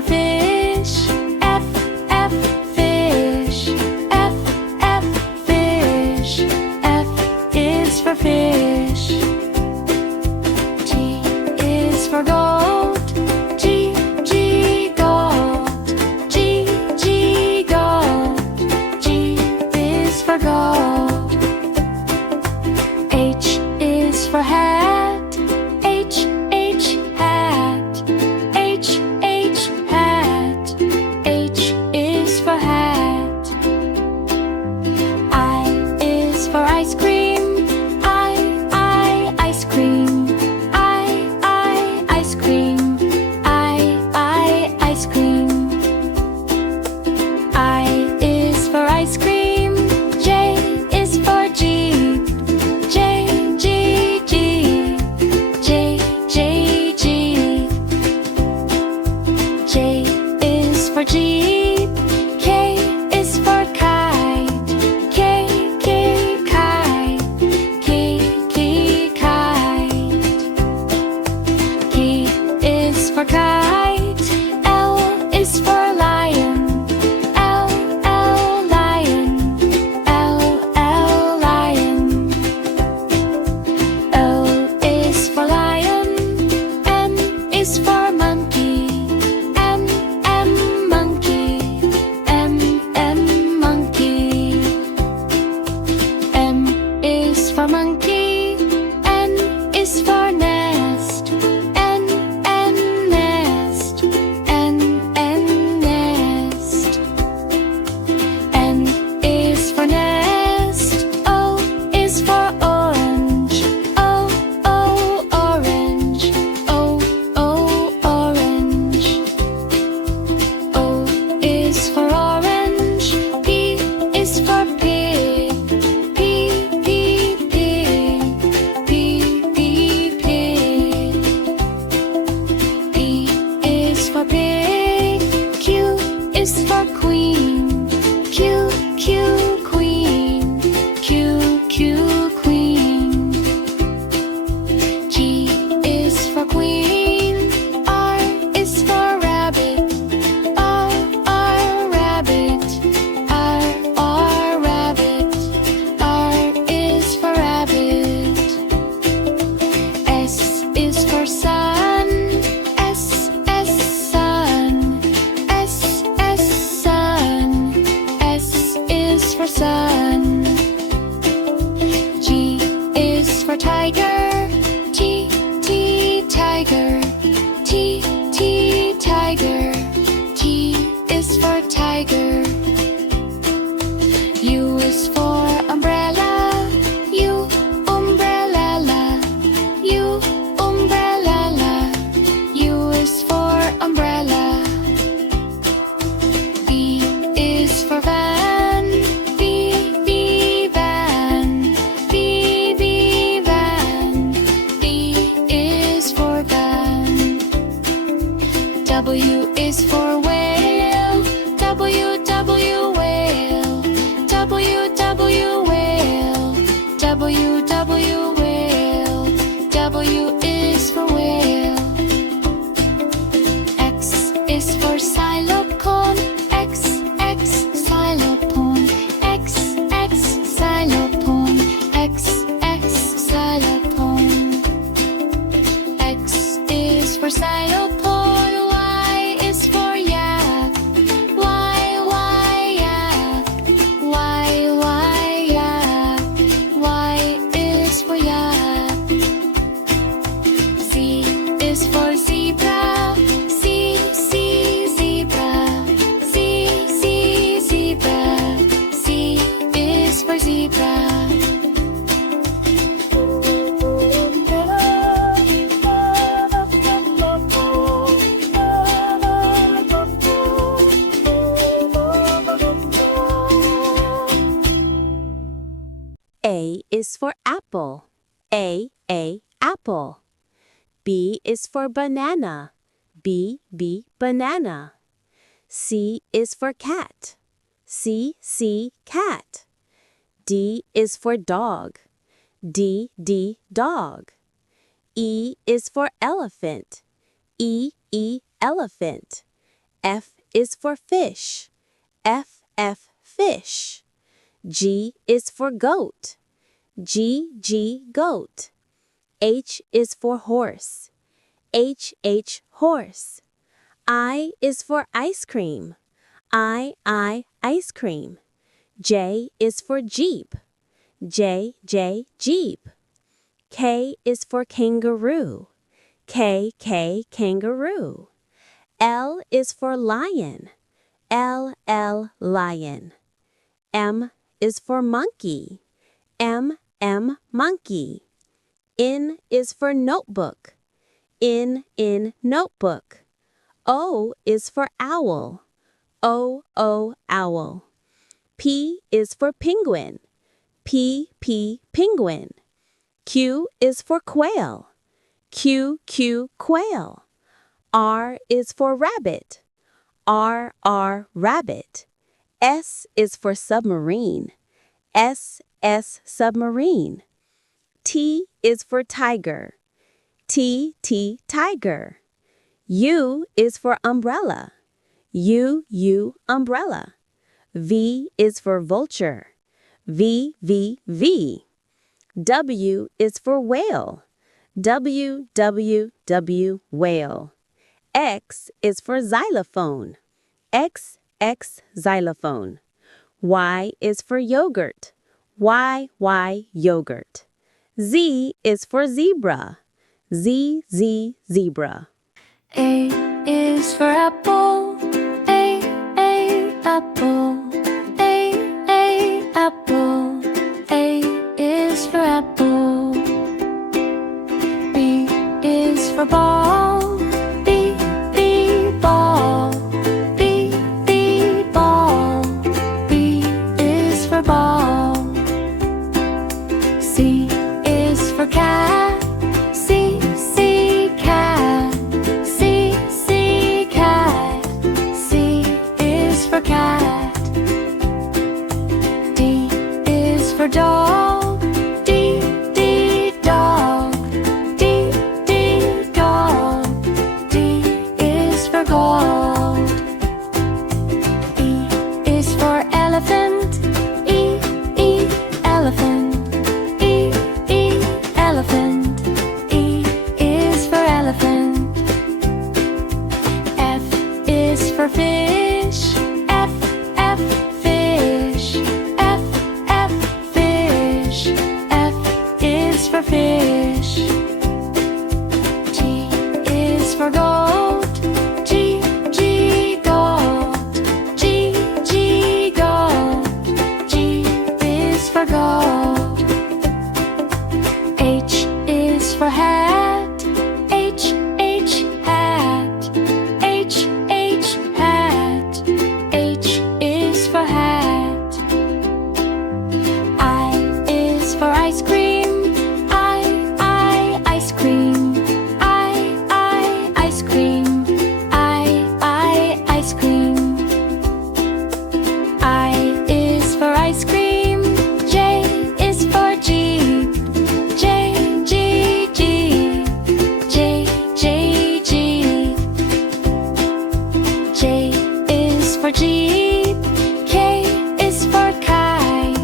for fish. F, F, fish. F, F, fish. F is for fish. G is for goat. G, G, goat. G, G, goat. G is for goat. H is for hat. H, H, hat. H, H, hat. H is for hat. I is for ice cream. I, ice cream. I, ice cream. I, ice cream. I is for ice cream. J is for Jeep. J, G, Jeep. J, J, Jeep. J is for Jeep. K is for kite. K, K, kite. K, K, kite. K is for kite. L is for lion. L, L, lion. L, L, lion. O is for lion. M is for monkey. M, M, monkey. M, M, monkey. M is for monkey. N is for nest. N, N, nest. N, N, nest. N is for nest. O is for orange. O, O, orange. O, O, orange. O is for orange. P is for pig. P, P, pig. P, P, pig. P is for pig. Q is for queen. Q, Q, queen. Q, Q, queen. G is for queen. R is for rabbit. R, R, rabbit. R, R, rabbit. R is for rabbit. S is for sun. S, S, sun. S, S, sun. S is for sun. G is for tiger. T, T, tiger. T, T, tiger. T is for tiger. U is for umbrella. U, umbrella. U, umbrella. U is for umbrella. V is for van. V, V, van. V, V, van. V is for van. W is for whale. W, W, whale. W, W, whale. W, W, whale. W is for whale. X is for xylophone. X, X, xylophone. X, X, xylophone. X, X, xylophone. X is for xylophone. Y is for yak. Y, yak. Y, yak. Y is for yak. Z is for zebra. Z, zebra. Z, zebra. Z is for zebra. A is for apple. A, apple. B is for banana. B, banana. C is for cat. C, cat. D is for dog. D, dog. E is for elephant. E, elephant. F is for fish. F, fish. G is for goat. G, goat. H is for horse. H, horse. I is for ice cream. I, ice cream. J is for jeep. J, jeep. K is for kangaroo. K, kangaroo. L is for lion. L, lion. M is for monkey. M, monkey. N is for notebook. N, notebook. O is for owl. O, owl. P is for penguin. P, penguin. Q is for quail. Q, quail. R is for rabbit. R, rabbit. S is for submarine. S, submarine. T is for tiger. T, tiger. U is for umbrella. U, umbrella. V is for vulture. V, W is for whale. W, whale. X is for xylophone. X, xylophone. Y is for yogurt. Y, yogurt. Z is for zebra. Z, zebra. A is for apple. A, apple. A, apple. A is for apple. B is for ball. B, ball. B, ball. B is for ball. C is for cat. C, cat. C, cat. C is for cat. D is for dog. D, dog. D, dog. D is for gold. E is for elephant. E, elephant. E, elephant. E is for elephant. F is for fish. F, fish. F, fish. F is for fish. G is for goat. G, goat. G, goat. G is for goat. H is for hat. H, hat. H, hat. H is for hat. I is for ice cream. I, ice cream. I, ice cream. I, ice cream. I is for ice cream. J is for jeep. J, jeep. J, jeep. J is for jeep. K is for kite.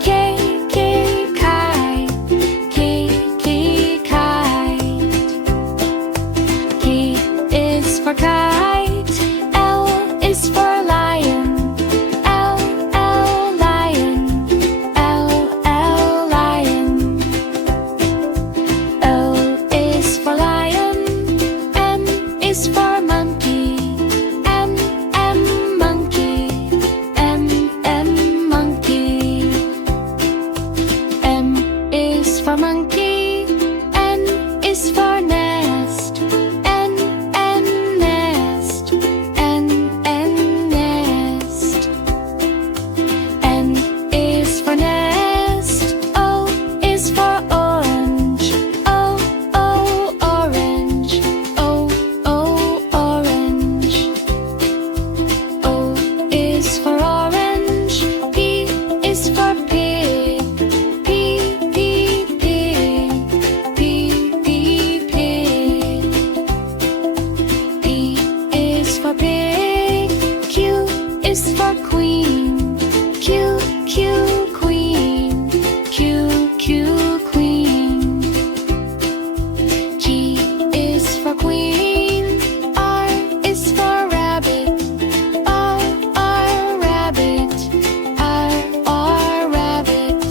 K, kite. K, kite. K is for kite. L is for lion. L, lion. L, lion. O is for lion. M is for monkey. M, monkey. M, monkey. M is for monkey. N is for nest. N, nest. for queen. Q, Q, queen. Q, Q, queen. G is for queen. R is for rabbit. R, R, rabbit. R, R, rabbit.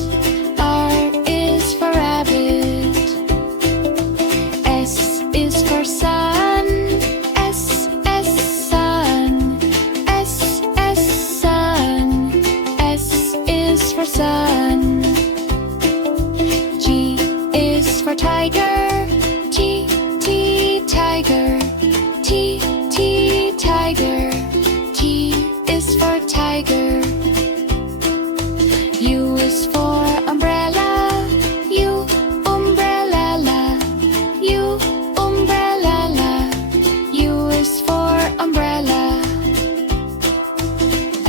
R is for rabbit. S is for sun. S, S, sun. S, S, sun. S is for sun. G is for tiger. T, T, tiger. T, T, tiger. T is for tiger. U is for umbrella. U, umbrella. U, umbrella. U is for umbrella. V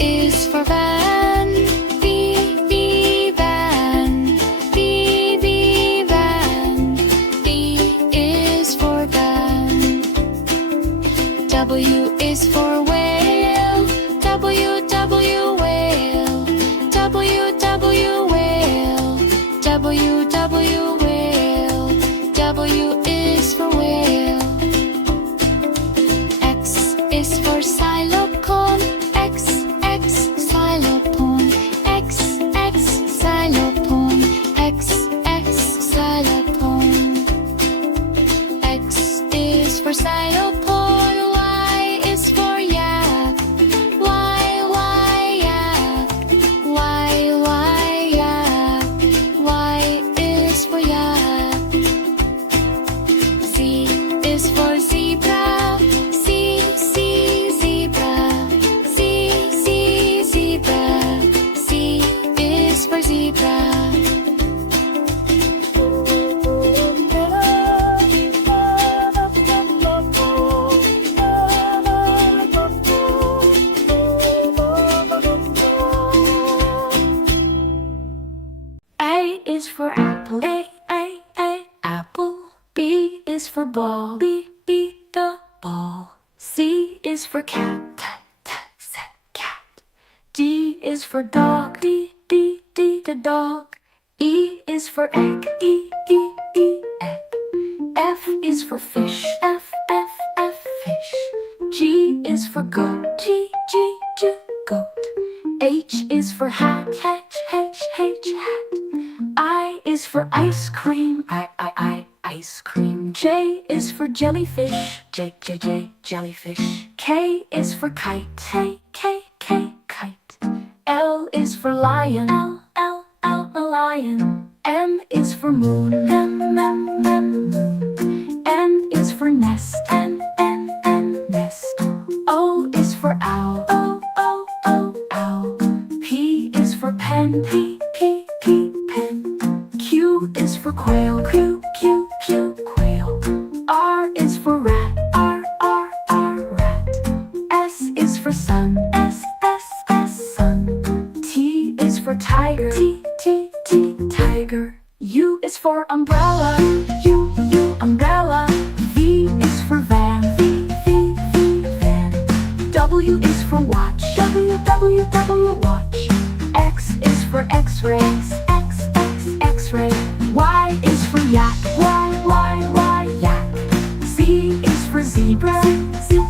is for van. V, V, van. V, V, van. V is for van. W is for whale. W, W, whale. W, W, whale. W, W, whale. W is for whale. X is for xylophone. X, X, xylophone. X, X, xylophone. X, X, xylophone. X is for xylophone. Y is for yak. Y, Y, yak. Y, Y, yak. Y is for yak. Z is for zebra. Z, Z, zebra. Z, Z, zebra. Z is for zebra. A is for apple. A, apple. B is for ball. B, the ball. C is for cat. Cat. D is for dog. D, the dog. E is for egg. E, egg. F is for fish. F, fish. G is for goat. G, goat. H is for hat. H, hat. I is for ice cream. Ice cream. J is for jellyfish. J, jellyfish. K is for kite. K, kite. L is for lion. L, lion. M is for moon. M. N is for nest. N, nest. O is for owl. O, owl. P is for pen. P, pen. Q is for quail. Q, quail. R is for rat. R, rat. S is for sun. S, sun. T is for tiger. T, tiger. U is for umbrella. U, umbrella. V is for van. V, van. W is for watch. W, watch. X is for x-ray. X, x-ray. Y is for yak. Y, yak. Z is for zebra. Z,